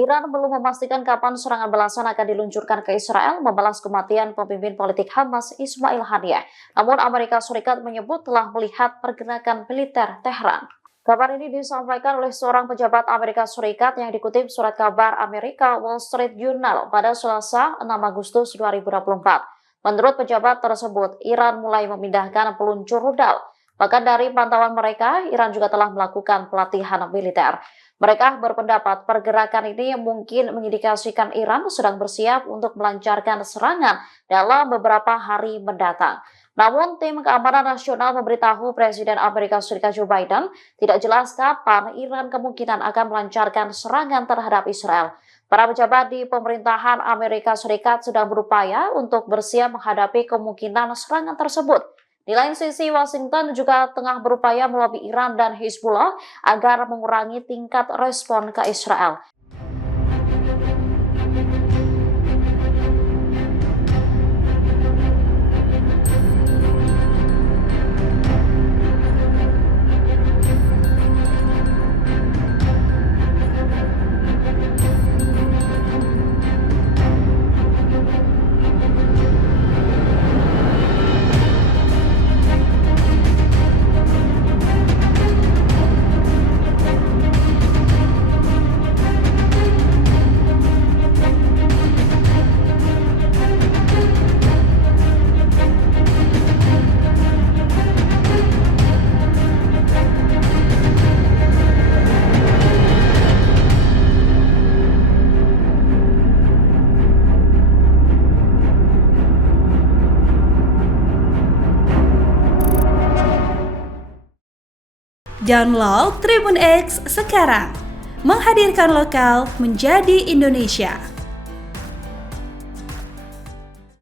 Iran belum memastikan kapan serangan balasan akan diluncurkan ke Israel membalas kematian pemimpin politik Hamas Ismail Haniyeh. Namun Amerika Serikat menyebut telah melihat pergerakan militer Tehran. Kabar ini disampaikan oleh seorang pejabat Amerika Serikat yang dikutip surat kabar Amerika Wall Street Journal pada Selasa 6 Agustus 2024. Menurut pejabat tersebut, Iran mulai memindahkan peluncur rudal. Bahkan dari pantauan mereka, Iran juga telah melakukan pelatihan militer. Mereka berpendapat pergerakan ini mungkin mengindikasikan Iran sedang bersiap untuk melancarkan serangan dalam beberapa hari mendatang. Namun, tim keamanan nasional memberitahu Presiden Amerika Serikat Joe Biden tidak jelas kapan Iran kemungkinan akan melancarkan serangan terhadap Israel. Para pejabat di pemerintahan Amerika Serikat sedang berupaya untuk bersiap menghadapi kemungkinan serangan tersebut. Di lain sisi, Washington juga tengah berupaya melobi Iran dan Hizbullah agar mengurangi tingkat respon ke Israel. Download Tribun X sekarang, menghadirkan lokal menjadi Indonesia.